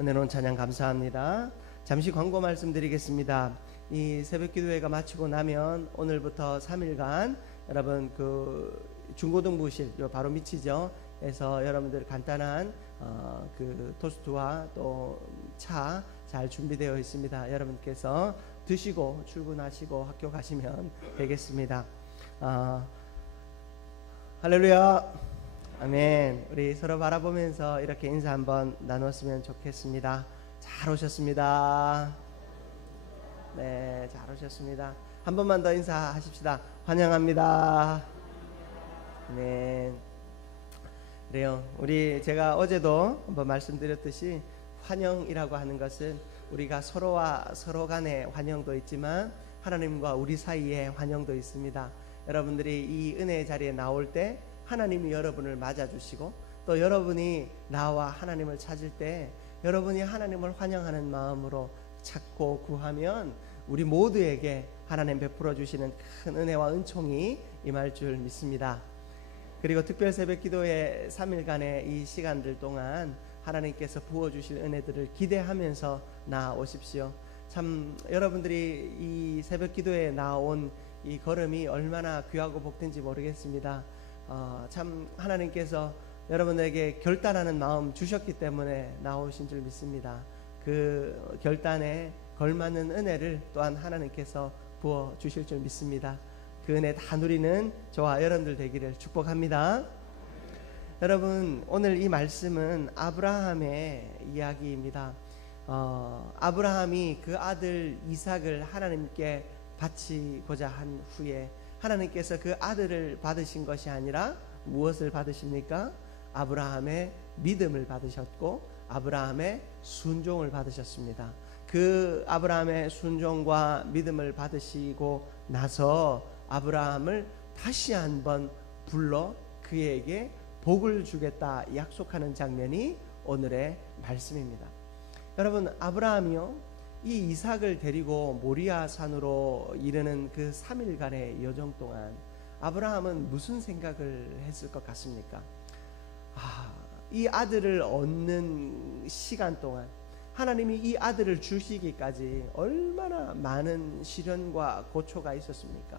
은혜로운 찬양 감사합니다. 잠시 광고 말씀드리겠습니다. 이 새벽 기도회가 마치고 나면 오늘부터 3일간 여러분 그 중고등부실 바로 밑이죠. 해서 여러분들 간단한 그 토스트와 또 차 잘 준비되어 있습니다. 여러분께서 드시고 출근하시고 학교 가시면 되겠습니다. 할렐루야. 아멘. 우리 서로 바라보면서 이렇게 인사 한번 나눴으면 좋겠습니다. 잘 오셨습니다. 네, 잘 오셨습니다. 한 번만 더 인사하십시다. 환영합니다. 네. 그래요. 제가 어제도 한번 말씀드렸듯이 환영이라고 하는 것은 우리가 서로와 서로 간의 환영도 있지만 하나님과 우리 사이에 환영도 있습니다. 여러분들이 이 은혜의 자리에 나올 때 하나님이 여러분을 맞아주시고 또 여러분이 나와 하나님을 찾을 때 여러분이 하나님을 환영하는 마음으로 찾고 구하면 우리 모두에게 하나님 베풀어 주시는 큰 은혜와 은총이 임할 줄 믿습니다. 그리고 특별 새벽 기도의 3일간의 이 시간들 동안 하나님께서 부어주실 은혜들을 기대하면서 나오십시오. 참 여러분들이 이 새벽 기도에 나온 이 걸음이 얼마나 귀하고 복된지 모르겠습니다. 참 하나님께서 여러분에게 결단하는 마음 주셨기 때문에 나오신 줄 믿습니다. 그 결단에 걸맞는 은혜를 또한 하나님께서 부어 주실 줄 믿습니다. 그 은혜 다 누리는 저와 여러분들 되기를 축복합니다. 여러분, 오늘 이 말씀은 아브라함의 이야기입니다. 아브라함이 그 아들 이삭을 하나님께 바치고자 한 후에 하나님께서 그 아들을 받으신 것이 아니라 무엇을 받으십니까? 아브라함의 믿음을 받으셨고 아브라함의 순종을 받으셨습니다. 그 아브라함의 순종과 믿음을 받으시고 나서 아브라함을 다시 한번 불러 그에게 복을 주겠다 약속하는 장면이 오늘의 말씀입니다. 여러분, 아브라함이요 이 이삭을 데리고 모리아 산으로 이르는 그 3일간의 여정 동안 아브라함은 무슨 생각을 했을 것 같습니까? 이 아들을 얻는 시간 동안 하나님이 이 아들을 주시기까지 얼마나 많은 시련과 고초가 있었습니까?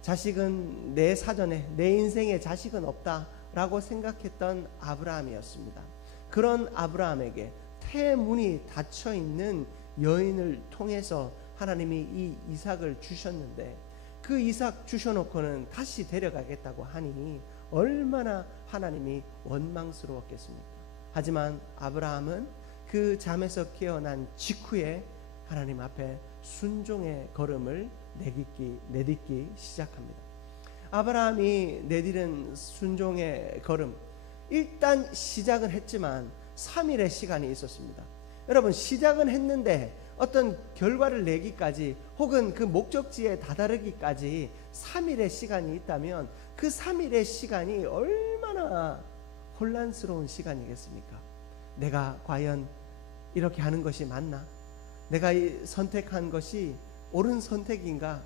자식은 내 사전에 내 인생에 자식은 없다라고 생각했던 아브라함이었습니다. 그런 아브라함에게 태문이 닫혀있는 여인을 통해서 하나님이 이 이삭을 주셨는데 그 이삭 주셔놓고는 다시 데려가겠다고 하니 얼마나 하나님이 원망스러웠겠습니까? 하지만 아브라함은 그 잠에서 깨어난 직후에 하나님 앞에 순종의 걸음을 내딛기 시작합니다. 아브라함이 내디딘 순종의 걸음, 일단 시작은 했지만 3일의 시간이 있었습니다. 여러분, 시작은 했는데 어떤 결과를 내기까지 혹은 그 목적지에 다다르기까지 3일의 시간이 있다면 그 3일의 시간이 얼마나 혼란스러운 시간이겠습니까? 내가 과연 이렇게 하는 것이 맞나? 내가 선택한 것이 옳은 선택인가?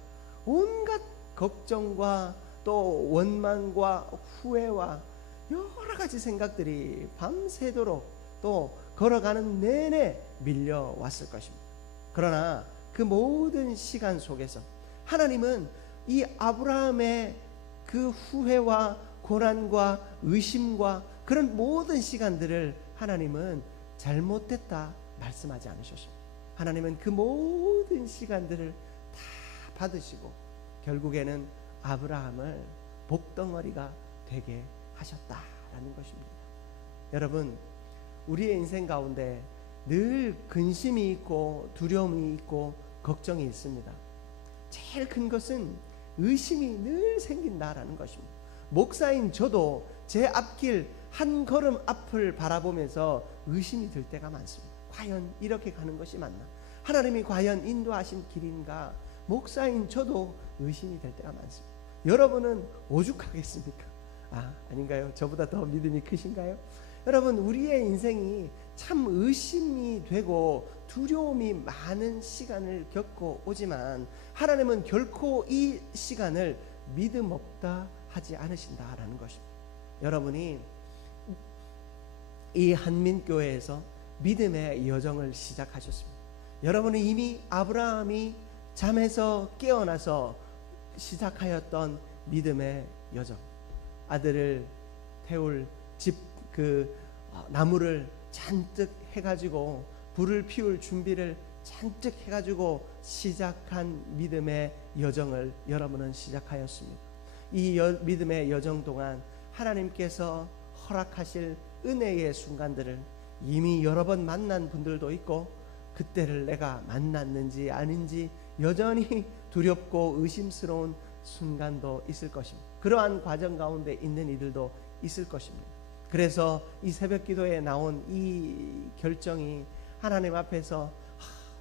온갖 걱정과 또 원망과 후회와 여러 가지 생각들이 밤새도록 또 걸어가는 내내 밀려왔을 것입니다. 그러나 그 모든 시간 속에서 하나님은 이 아브라함의 그 후회와 고난과 의심과 그런 모든 시간들을 하나님은 잘못됐다 말씀하지 않으셨습니다. 하나님은 그 모든 시간들을 다 받으시고 결국에는 아브라함을 복덩어리가 되게 하셨다라는 것입니다. 여러분, 우리의 인생 가운데 늘 근심이 있고 두려움이 있고 걱정이 있습니다. 제일 큰 것은 의심이 늘 생긴다라는 것입니다. 목사인 저도 제 앞길 한 걸음 앞을 바라보면서 의심이 들 때가 많습니다. 과연 이렇게 가는 것이 맞나? 하나님이 과연 인도하신 길인가? 목사인 저도 의심이 될 때가 많습니다. 여러분은 오죽하겠습니까? 아닌가요? 저보다 더 믿음이 크신가요? 여러분, 우리의 인생이 참 의심이 되고 두려움이 많은 시간을 겪고 오지만 하나님은 결코 이 시간을 믿음 없다 하지 않으신다라는 것입니다. 여러분이 이 한민교회에서 믿음의 여정을 시작하셨습니다. 여러분은 이미 아브라함이 잠에서 깨어나서 시작하였던 믿음의 여정, 아들을 태울 나무를 잔뜩 해가지고 불을 피울 준비를 잔뜩 해가지고 시작한 믿음의 여정을 여러분은 시작하였습니다. 이 믿음의 여정 동안 하나님께서 허락하실 은혜의 순간들을 이미 여러 번 만난 분들도 있고, 그때를 내가 만났는지 아닌지 여전히 두렵고 의심스러운 순간도 있을 것입니다. 그러한 과정 가운데 있는 이들도 있을 것입니다. 그래서 이 새벽 기도에 나온 이 결정이 하나님 앞에서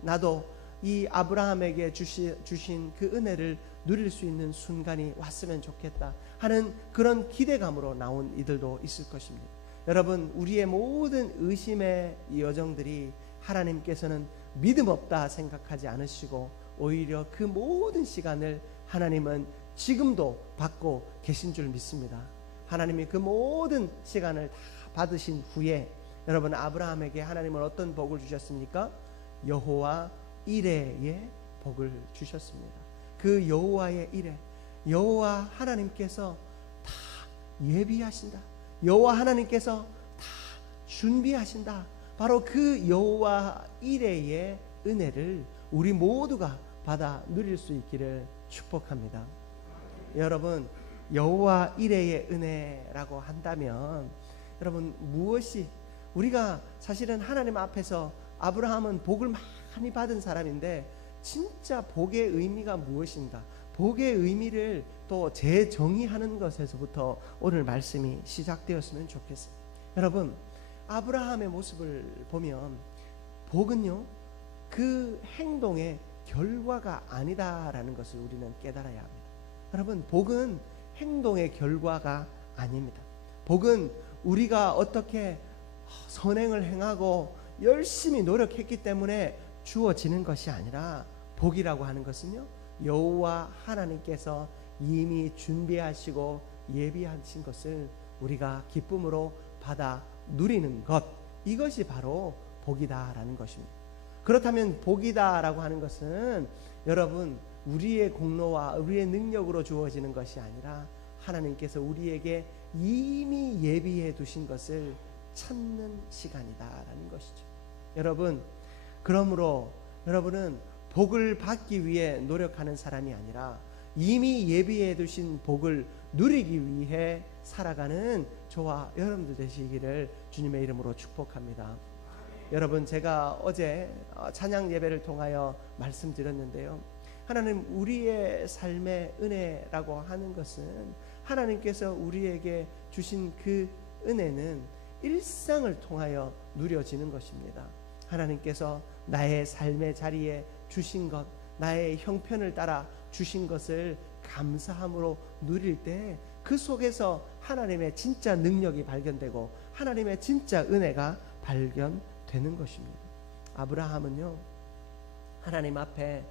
나도 이 아브라함에게 주신 그 은혜를 누릴 수 있는 순간이 왔으면 좋겠다 하는 그런 기대감으로 나온 이들도 있을 것입니다. 여러분, 우리의 모든 의심의 여정들이 하나님께서는 믿음 없다 생각하지 않으시고 오히려 그 모든 시간을 하나님은 지금도 받고 계신 줄 믿습니다. 하나님이 그 모든 시간을 다 받으신 후에 여러분, 아브라함에게 하나님은 어떤 복을 주셨습니까? 여호와 이레의 복을 주셨습니다. 그 여호와의 이레, 여호와 하나님께서 다 예비하신다, 여호와 하나님께서 다 준비하신다. 바로 그 여호와 이레의 은혜를 우리 모두가 받아 누릴 수 있기를 축복합니다. 여러분, 여호와 이레의 은혜라고 한다면 여러분, 무엇이, 우리가 사실은 하나님 앞에서 아브라함은 복을 많이 받은 사람인데 진짜 복의 의미가 무엇인가, 복의 의미를 또 재정의하는 것에서부터 오늘 말씀이 시작되었으면 좋겠습니다. 여러분, 아브라함의 모습을 보면 복은요, 그 행동의 결과가 아니다라는 것을 우리는 깨달아야 합니다. 여러분, 복은 행동의 결과가 아닙니다. 복은 우리가 어떻게 선행을 행하고 열심히 노력했기 때문에 주어지는 것이 아니라, 복이라고 하는 것은요, 여호와 하나님께서 이미 준비하시고 예비하신 것을 우리가 기쁨으로 받아 누리는 것, 이것이 바로 복이다라는 것입니다. 그렇다면 복이다라고 하는 것은 여러분, 우리의 공로와 우리의 능력으로 주어지는 것이 아니라 하나님께서 우리에게 이미 예비해 두신 것을 찾는 시간이다라는 것이죠. 여러분, 그러므로 여러분은 복을 받기 위해 노력하는 사람이 아니라 이미 예비해 두신 복을 누리기 위해 살아가는 저와 여러분들 되시기를 주님의 이름으로 축복합니다. 여러분, 제가 어제 찬양 예배를 통하여 말씀드렸는데요, 하나님, 우리의 삶의 은혜라고 하는 것은 하나님께서 우리에게 주신 그 은혜는 일상을 통하여 누려지는 것입니다. 하나님께서 나의 삶의 자리에 주신 것, 나의 형편을 따라 주신 것을 감사함으로 누릴 때 그 속에서 하나님의 진짜 능력이 발견되고 하나님의 진짜 은혜가 발견되는 것입니다. 아브라함은요, 하나님 앞에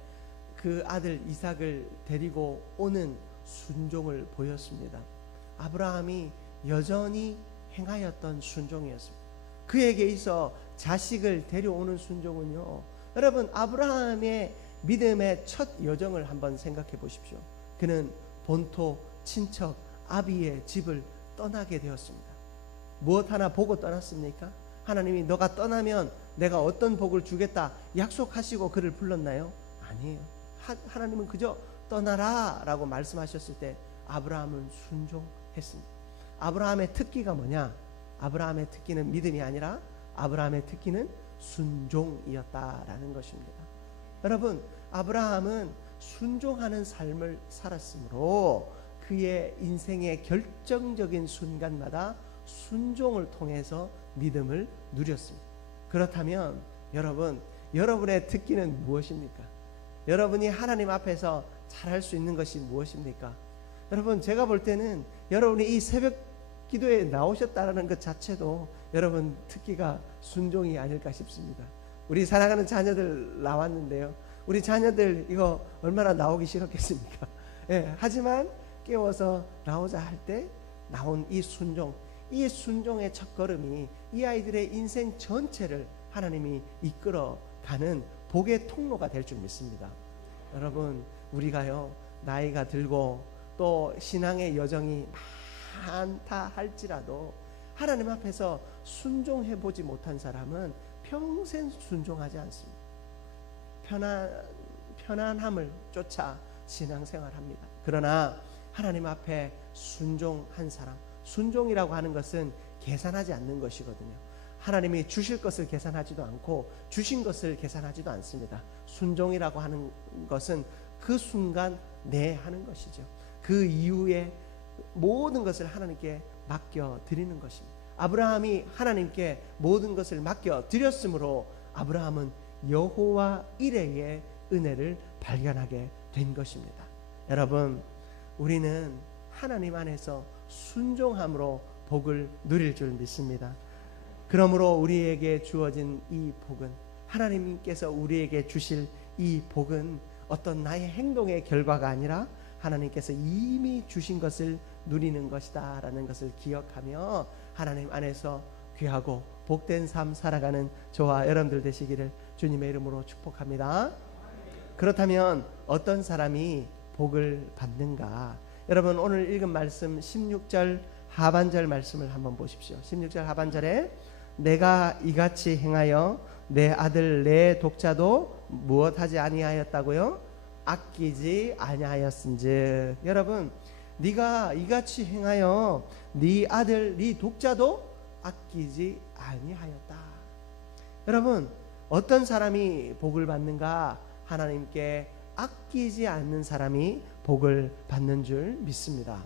그 아들 이삭을 데리고 오는 순종을 보였습니다. 아브라함이 여전히 행하였던 순종이었습니다. 그에게 있어 자식을 데려오는 순종은요, 여러분, 아브라함의 믿음의 첫 여정을 한번 생각해 보십시오. 그는 본토 친척 아비의 집을 떠나게 되었습니다. 무엇 하나 보고 떠났습니까? 하나님이 너가 떠나면 내가 어떤 복을 주겠다 약속하시고 그를 불렀나요? 아니에요. 하나님은 그저 떠나라 라고 말씀하셨을 때 아브라함은 순종했습니다. 아브라함의 특기가 뭐냐? 아브라함의 특기는 믿음이 아니라 아브라함의 특기는 순종이었다라는 것입니다. 여러분, 아브라함은 순종하는 삶을 살았으므로 그의 인생의 결정적인 순간마다 순종을 통해서 믿음을 누렸습니다. 그렇다면 여러분, 여러분의 특기는 무엇입니까? 여러분이 하나님 앞에서 잘할 수 있는 것이 무엇입니까? 여러분, 제가 볼 때는 여러분이 이 새벽 기도에 나오셨다는 것 자체도 여러분 특기가 순종이 아닐까 싶습니다. 우리 사랑하는 자녀들 나왔는데요, 우리 자녀들 이거 얼마나 나오기 싫었겠습니까? 예, 하지만 깨워서 나오자 할 때 나온 이 순종, 이 순종의 첫걸음이 이 아이들의 인생 전체를 하나님이 이끌어가는 복의 통로가 될 줄 믿습니다. 여러분, 우리가요 나이가 들고 또 신앙의 여정이 많다 할지라도 하나님 앞에서 순종해 보지 못한 사람은 평생 순종하지 않습니다. 편안함을 쫓아 신앙생활합니다. 그러나 하나님 앞에 순종한 사람, 순종이라고 하는 것은 계산하지 않는 것이거든요. 하나님이 주실 것을 계산하지도 않고 주신 것을 계산하지도 않습니다. 순종이라고 하는 것은 그 순간 네 하는 것이죠. 그 이후에 모든 것을 하나님께 맡겨 드리는 것입니다. 아브라함이 하나님께 모든 것을 맡겨 드렸으므로 아브라함은 여호와 이레의 은혜를 발견하게 된 것입니다. 여러분, 우리는 하나님 안에서 순종함으로 복을 누릴 줄 믿습니다. 그러므로 우리에게 주어진 이 복은, 하나님께서 우리에게 주실 이 복은 어떤 나의 행동의 결과가 아니라 하나님께서 이미 주신 것을 누리는 것이다 라는 것을 기억하며 하나님 안에서 귀하고 복된 삶 살아가는 저와 여러분들 되시기를 주님의 이름으로 축복합니다. 그렇다면 어떤 사람이 복을 받는가? 여러분, 오늘 읽은 말씀 16절 하반절 말씀을 한번 보십시오. 16절 하반절에 내가 이같이 행하여 내 아들 내 독자도 무엇하지 아니하였다고요? 아끼지 아니하였은즉. 여러분, 네가 이같이 행하여 네 아들 네 독자도 아끼지 아니하였다. 여러분, 어떤 사람이 복을 받는가? 하나님께 아끼지 않는 사람이 복을 받는 줄 믿습니다.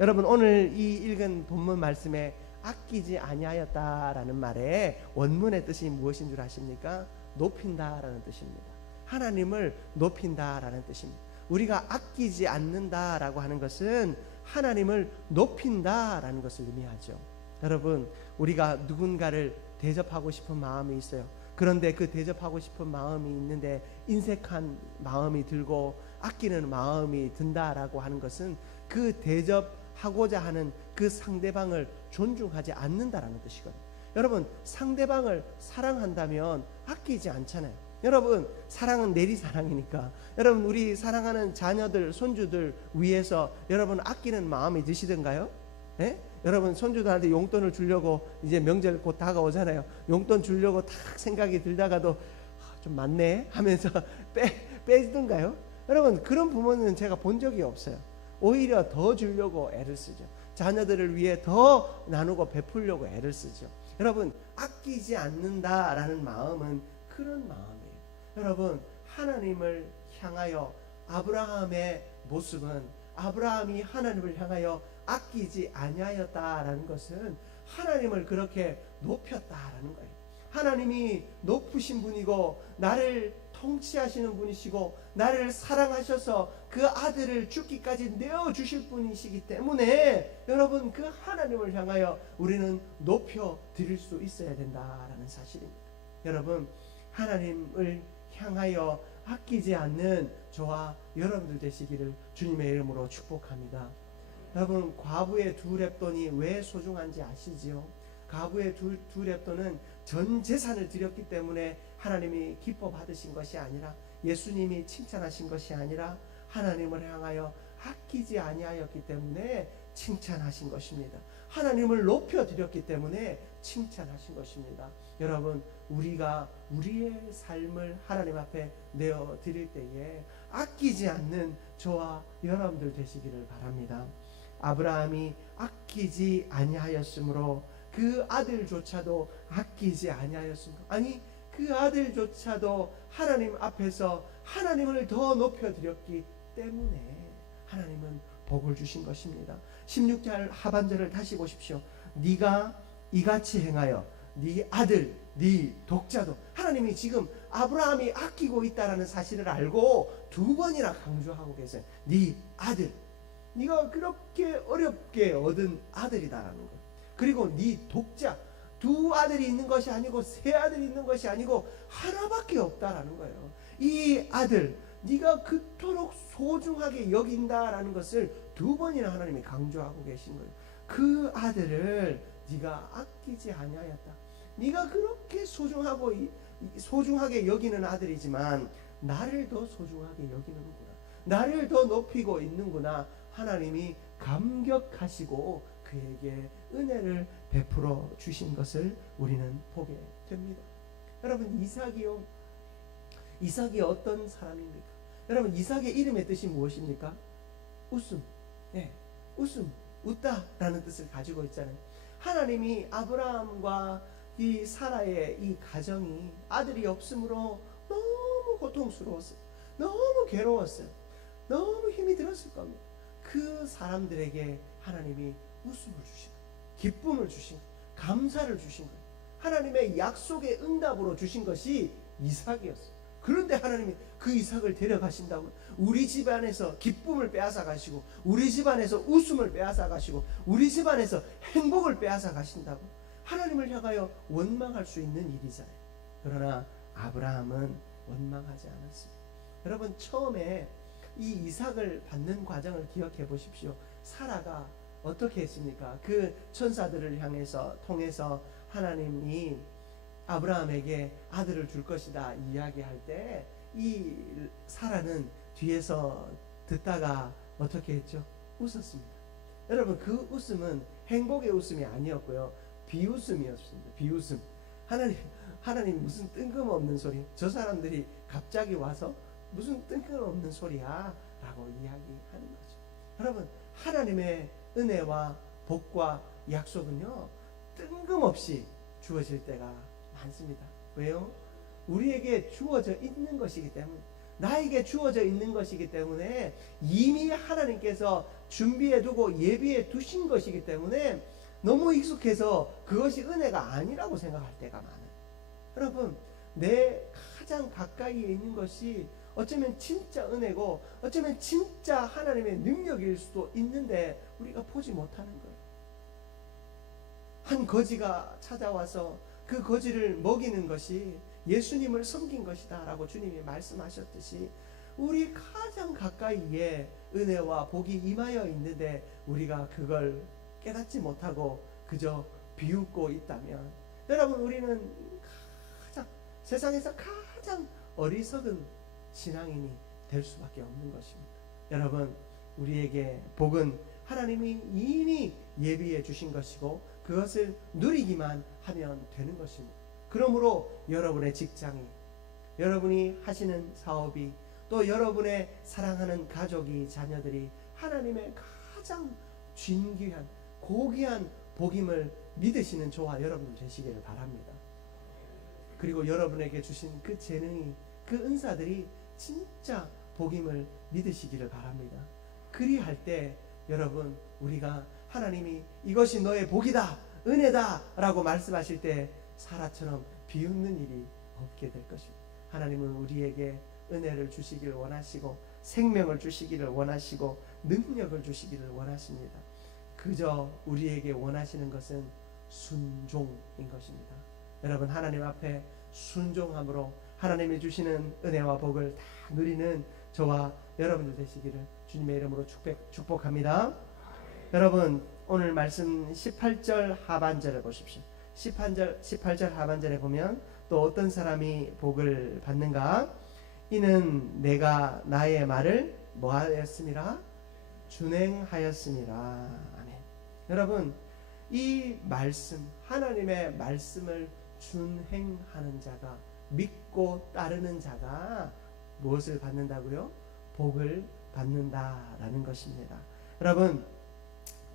여러분, 오늘 이 읽은 본문 말씀에 아끼지 아니하였다라는 말의 원문의 뜻이 무엇인 줄 아십니까? 높인다라는 뜻입니다. 하나님을 높인다라는 뜻입니다. 우리가 아끼지 않는다라고 하는 것은 하나님을 높인다라는 것을 의미하죠. 여러분, 우리가 누군가를 대접하고 싶은 마음이 있어요. 그런데 그 대접하고 싶은 마음이 있는데 인색한 마음이 들고 아끼는 마음이 든다라고 하는 것은 그 대접하고자 하는 그 상대방을 존중하지 않는다라는 뜻이거든요. 여러분, 상대방을 사랑한다면 아끼지 않잖아요. 여러분, 사랑은 내리사랑이니까 여러분, 우리 사랑하는 자녀들, 손주들 위해서 여러분 아끼는 마음이 드시던가요? 예? 여러분, 손주들한테 용돈을 주려고 이제 명절 곧 다가오잖아요. 용돈 주려고 딱 생각이 들다가도 좀 많네 하면서 빼지던가요? 여러분, 그런 부모는 제가 본 적이 없어요. 오히려 더 주려고 애를 쓰죠. 자녀들을 위해 더 나누고 베풀려고 애를 쓰죠. 여러분, 아끼지 않는다라는 마음은 그런 마음이에요. 여러분, 하나님을 향하여 아브라함의 모습은, 아브라함이 하나님을 향하여 아끼지 아니하였다라는 것은 하나님을 그렇게 높였다라는 거예요. 하나님이 높으신 분이고 나를 통치하시는 분이시고 나를 사랑하셔서 그 아들을 죽기까지 내어주실 분이시기 때문에 여러분, 그 하나님을 향하여 우리는 높여 드릴 수 있어야 된다라는 사실입니다. 여러분, 하나님을 향하여 아끼지 않는 저와 여러분들 되시기를 주님의 이름으로 축복합니다. 여러분, 과부의 두 렙돈이 왜 소중한지 아시지요? 과부의 두 렙돈은 전 재산을 드렸기 때문에 하나님이 기뻐 받으신 것이 아니라, 예수님이 칭찬하신 것이 아니라 하나님을 향하여 아끼지 아니하였기 때문에 칭찬하신 것입니다. 하나님을 높여 드렸기 때문에 칭찬하신 것입니다. 여러분, 우리가 우리의 삶을 하나님 앞에 내어 드릴 때에 아끼지 않는 저와 여러분들 되시기를 바랍니다. 아브라함이 아끼지 아니하였으므로 그 아들조차도 아끼지 아니하였으므로, 아니 그 아들조차도 하나님 앞에서 하나님을 더 높여드렸기 때문에 하나님은 복을 주신 것입니다. 16절 하반절을 다시 보십시오. 네가 이같이 행하여 네 아들 네 독자도, 하나님이 지금 아브라함이 아끼고 있다는 사실을 알고 두 번이나 강조하고 계세요. 네 아들, 네가 그렇게 어렵게 얻은 아들이다라는 것. 그리고 네 독자, 두 아들이 있는 것이 아니고 세 아들이 있는 것이 아니고 하나밖에 없다라는 거예요. 이 아들 네가 그토록 소중하게 여긴다라는 것을 두 번이나 하나님이 강조하고 계신 거예요. 그 아들을 네가 아끼지 아니하였다. 네가 그렇게 소중하게 여기는 아들이지만 나를 더 소중하게 여기는구나. 나를 더 높이고 있는구나. 하나님이 감격하시고 그에게 은혜를 베풀어 주신 것을 우리는 보게 됩니다. 여러분, 이삭이 어떤 사람입니까? 여러분, 이삭의 이름의 뜻이 무엇입니까? 웃음. 네, 웃음, 웃다라는 뜻을 가지고 있잖아요. 하나님이 아브라함과 이 사라의 이 가정이 아들이 없으므로 너무 고통스러웠어요. 너무 괴로웠어요. 너무 힘이 들었을 겁니다. 그 사람들에게 하나님이 웃음을 주신 거예요. 기쁨을 주신 거예요. 감사를 주신 거예요. 하나님의 약속의 응답으로 주신 것이 이삭이었어요. 그런데 하나님이 그 이삭을 데려가신다고, 우리 집안에서 기쁨을 빼앗아 가시고, 우리 집안에서 웃음을 빼앗아 가시고, 우리 집안에서 행복을 빼앗아 가신다고 하나님을 향하여 원망할 수 있는 일이잖아요. 그러나 아브라함은 원망하지 않았습니다. 여러분, 처음에 이 이삭을 받는 과정을 기억해 보십시오. 사라가 어떻게 했습니까? 그 천사들을 통해서 하나님이 아브라함에게 아들을 줄 것이다 이야기할 때 이 사라는 뒤에서 듣다가 어떻게 했죠? 웃었습니다. 여러분, 그 웃음은 행복의 웃음이 아니었고요, 비웃음이었습니다. 비웃음. 하나님 무슨 뜬금없는 소리, 저 사람들이 갑자기 와서 무슨 뜬금없는 소리야 라고 이야기하는 거죠. 여러분, 하나님의 은혜와 복과 약속은요, 뜬금없이 주어질 때가 많습니다. 왜요? 우리에게 주어져 있는 것이기 때문에, 나에게 주어져 있는 것이기 때문에, 이미 하나님께서 준비해 두고 예비해 두신 것이기 때문에 너무 익숙해서 그것이 은혜가 아니라고 생각할 때가 많아요. 여러분, 내 가장 가까이에 있는 것이 어쩌면 진짜 은혜고 어쩌면 진짜 하나님의 능력일 수도 있는데 우리가 보지 못하는 거예요. 한 거지가 찾아와서 그 거지를 먹이는 것이 예수님을 섬긴 것이다 라고 주님이 말씀하셨듯이, 우리 가장 가까이에 은혜와 복이 임하여 있는데 우리가 그걸 깨닫지 못하고 그저 비웃고 있다면, 여러분, 우리는 세상에서 가장 어리석은 신앙인이 될 수밖에 없는 것입니다. 여러분, 우리에게 복은 하나님이 이미 예비해 주신 것이고 그것을 누리기만 하면 되는 것입니다. 그러므로 여러분의 직장이, 여러분이 하시는 사업이, 또 여러분의 사랑하는 가족이, 자녀들이 하나님의 가장 진귀한 고귀한 복임을 믿으시는 저와 여러분 되시기를 바랍니다. 그리고 여러분에게 주신 그 재능이, 그 은사들이 진짜 복임을 믿으시기를 바랍니다. 그리할 때 여러분, 우리가 하나님이 이것이 너의 복이다, 은혜다 라고 말씀하실 때 사라처럼 비웃는 일이 없게 될 것입니다. 하나님은 우리에게 은혜를 주시기를 원하시고 생명을 주시기를 원하시고 능력을 주시기를 원하십니다. 그저 우리에게 원하시는 것은 순종인 것입니다. 여러분, 하나님 앞에 순종함으로 하나님이 주시는 은혜와 복을 다 누리는 저와 여러분들 되시기를 주님의 이름으로 축복합니다. 여러분, 오늘 말씀 18절 하반절을 보십시오. 18절 하반절에 보면 또 어떤 사람이 복을 받는가? 이는 내가 나의 말을 뭐하였음이라? 준행하였음이라. 아멘. 여러분, 이 말씀, 하나님의 말씀을 준행하는 자가, 믿고 따르는 자가 무엇을 받는다고요? 복을 받는다라는 것입니다. 여러분,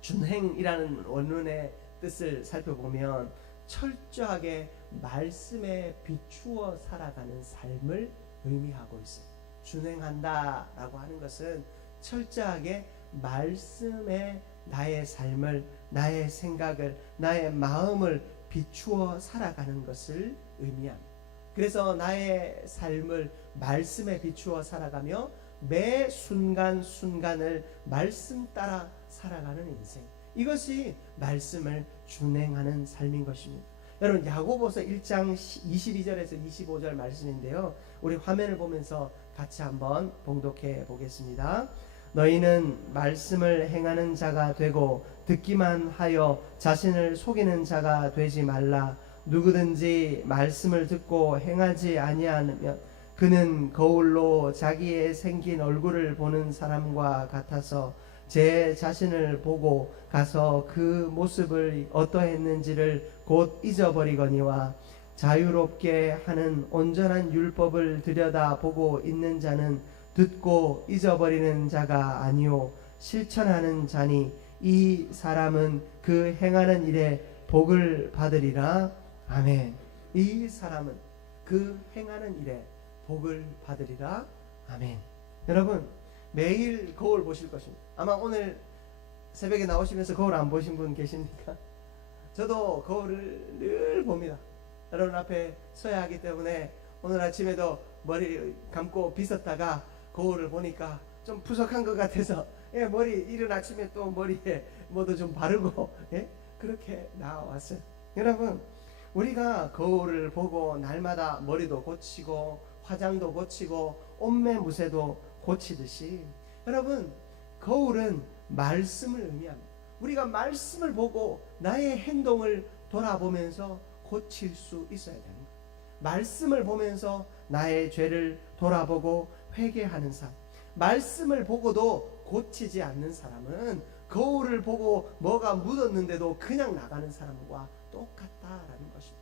준행이라는 원문의 뜻을 살펴보면 철저하게 말씀에 비추어 살아가는 삶을 의미하고 있어요. 준행한다라고 하는 것은 철저하게 말씀에 나의 삶을, 나의 생각을, 나의 마음을 비추어 살아가는 것을 의미합니다. 그래서 나의 삶을 말씀에 비추어 살아가며 매 순간순간을 말씀 따라 살아가는 인생, 이것이 말씀을 준행하는 삶인 것입니다. 여러분, 야고보서 1장 22절에서 25절 말씀인데요, 우리 화면을 보면서 같이 한번 봉독해 보겠습니다. 너희는 말씀을 행하는 자가 되고 듣기만 하여 자신을 속이는 자가 되지 말라. 누구든지 말씀을 듣고 행하지 아니하면 그는 거울로 자기의 생긴 얼굴을 보는 사람과 같아서 제 자신을 보고 가서 그 모습을 어떠했는지를 곧 잊어버리거니와 자유롭게 하는 온전한 율법을 들여다보고 있는 자는 듣고 잊어버리는 자가 아니요 실천하는 자니 이 사람은 그 행하는 일에 복을 받으리라. 아멘. 이 사람은 그 행하는 일에 복을 받으리라. 아멘. 여러분 매일 거울 보실 것입니다. 아마 오늘 새벽에 나오시면서 거울 안 보신 분 계십니까? 저도 거울을 늘 봅니다. 여러분 앞에 서야 하기 때문에 오늘 아침에도 머리 감고 빗었다가 거울을 보니까 좀 부족한 것 같아서 머리 이른 아침에 또 머리에 뭐도 좀 바르고 그렇게 나왔어요. 여러분 우리가 거울을 보고 날마다 머리도 고치고 화장도 고치고 옷매무새도 고치듯이 여러분 거울은 말씀을 의미합니다. 우리가 말씀을 보고 나의 행동을 돌아보면서 고칠 수 있어야 됩니다. 말씀을 보면서 나의 죄를 돌아보고 회개하는 삶. 말씀을 보고도 고치지 않는 사람은 거울을 보고 뭐가 묻었는데도 그냥 나가는 사람과 똑같다라는 것입니다.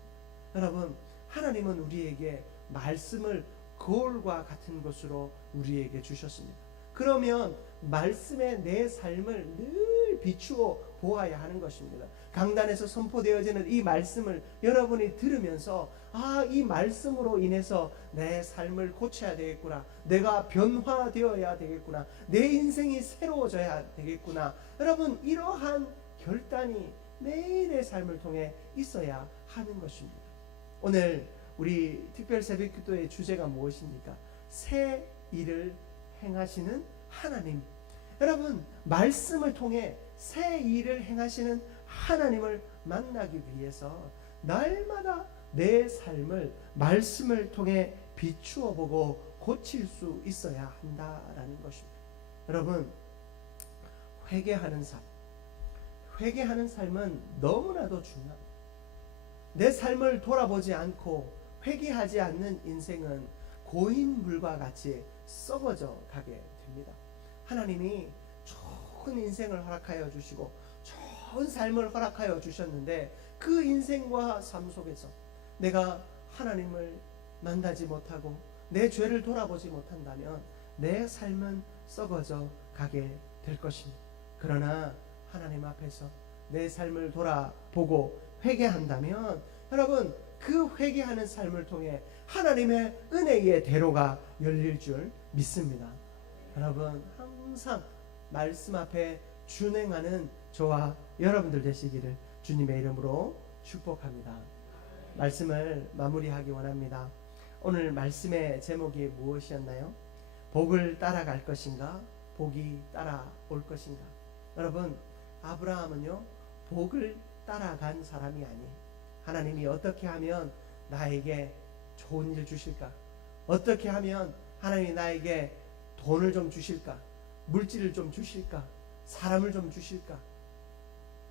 여러분 하나님은 우리에게 말씀을 거울과 같은 것으로 우리에게 주셨습니다. 그러면 말씀에 내 삶을 늘 비추어 보아야 하는 것입니다. 강단에서 선포되어지는 이 말씀을 여러분이 들으면서 이 말씀으로 인해서 내 삶을 고쳐야 되겠구나. 내가 변화되어야 되겠구나. 내 인생이 새로워져야 되겠구나. 여러분 이러한 결단이 매일의 삶을 통해 있어야 하는 것입니다. 오늘 우리 특별 새벽 기도의 주제가 무엇입니까? 새 일을 행하시는 하나님. 여러분 말씀을 통해 새 일을 행하시는 하나님을 만나기 위해서 날마다 내 삶을 말씀을 통해 비추어 보고 고칠 수 있어야 한다라는 것입니다. 여러분 회개하는 삶, 회개하는 삶은 너무나도 중요합니다. 내 삶을 돌아보지 않고 회개하지 않는 인생은 고인물과 같이 썩어져 가게 됩니다. 하나님이 좋은 인생을 허락하여 주시고 좋은 삶을 허락하여 주셨는데 그 인생과 삶 속에서 내가 하나님을 만나지 못하고 내 죄를 돌아보지 못한다면 내 삶은 썩어져 가게 될 것입니다. 그러나 하나님 앞에서 내 삶을 돌아보고 회개한다면 여러분 그 회개하는 삶을 통해 하나님의 은혜의 대로가 열릴 줄 믿습니다. 여러분 항상 말씀 앞에 준행하는 저와 여러분들 되시기를 주님의 이름으로 축복합니다. 말씀을 마무리하기 원합니다. 오늘 말씀의 제목이 무엇이었나요? 복을 따라갈 것인가? 복이 따라올 것인가? 여러분 아브라함은요 복을 따라간 사람이 아니에요. 하나님이 어떻게 하면 나에게 좋은 일 주실까? 어떻게 하면 하나님이 나에게 돈을 좀 주실까? 물질을 좀 주실까? 사람을 좀 주실까?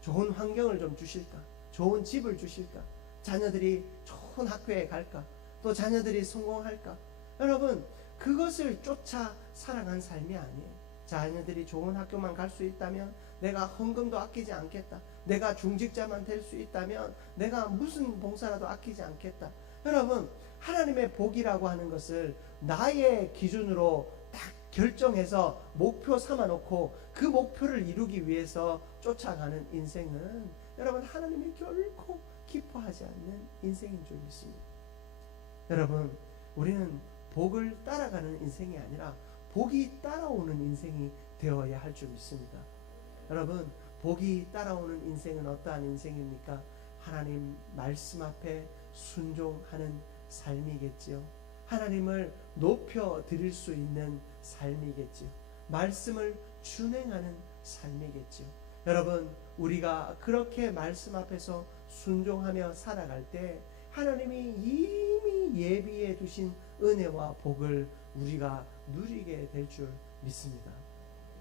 좋은 환경을 좀 주실까? 좋은 집을 주실까? 자녀들이 좋은 학교에 갈까? 또 자녀들이 성공할까? 여러분 그것을 쫓아 살아간 삶이 아니에요. 자녀들이 좋은 학교만 갈 수 있다면 내가 헌금도 아끼지 않겠다. 내가 중직자만 될 수 있다면 내가 무슨 봉사라도 아끼지 않겠다. 여러분 하나님의 복이라고 하는 것을 나의 기준으로 딱 결정해서 목표 삼아놓고 그 목표를 이루기 위해서 쫓아가는 인생은 여러분 하나님이 결코 기뻐하지 않는 인생인 줄 믿습니다. 여러분 우리는 복을 따라가는 인생이 아니라 복이 따라오는 인생이 되어야 할 줄 믿습니다. 여러분 복이 따라오는 인생은 어떠한 인생입니까? 하나님 말씀 앞에 순종하는 삶이겠지요. 하나님을 높여 드릴 수 있는 삶이겠지요. 말씀을 준행하는 삶이겠지요. 여러분 우리가 그렇게 말씀 앞에서 순종하며 살아갈 때 하나님이 이미 예비해 두신 은혜와 복을 우리가 누리게 될 줄 믿습니다.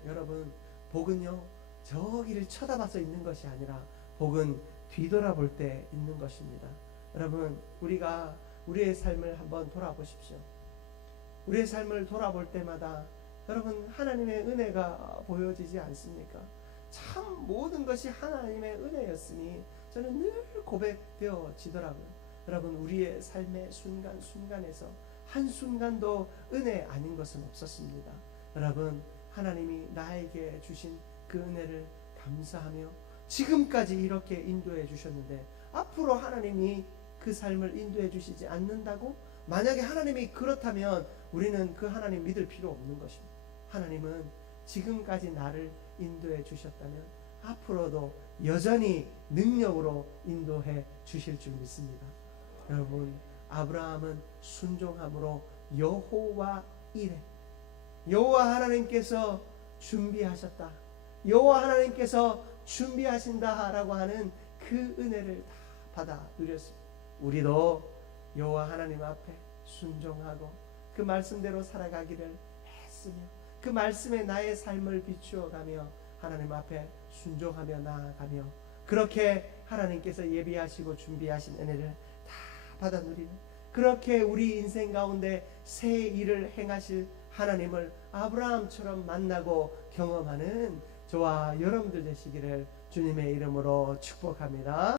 여러분 복은요 저기를 쳐다봐서 있는 것이 아니라 복은 뒤돌아볼 때 있는 것입니다. 여러분, 우리가 우리의 삶을 한번 돌아보십시오. 우리의 삶을 돌아볼 때마다 여러분, 하나님의 은혜가 보여지지 않습니까? 참 모든 것이 하나님의 은혜였으니 저는 늘 고백되어지더라고요. 여러분, 우리의 삶의 순간순간에서 한순간도 은혜 아닌 것은 없었습니다. 여러분, 하나님이 나에게 주신 그 은혜를 감사하며 지금까지 이렇게 인도해 주셨는데 앞으로 하나님이 그 삶을 인도해 주시지 않는다고? 만약에 하나님이 그렇다면 우리는 그 하나님 믿을 필요 없는 것입니다. 하나님은 지금까지 나를 인도해 주셨다면 앞으로도 여전히 능력으로 인도해 주실 줄 믿습니다. 여러분, 아브라함은 순종함으로 여호와 이레, 여호와 하나님께서 준비하셨다, 여호와 하나님께서 준비하신다라고 하는 그 은혜를 다 받아 누렸습니다. 우리도 여호와 하나님 앞에 순종하고 그 말씀대로 살아가기를 했으며 그 말씀에 나의 삶을 비추어가며 하나님 앞에 순종하며 나아가며 그렇게 하나님께서 예비하시고 준비하신 은혜를 다 받아 누리는, 그렇게 우리 인생 가운데 새 일을 행하실 하나님을 아브라함처럼 만나고 경험하는 저와 여러분들 되시기를 주님의 이름으로 축복합니다.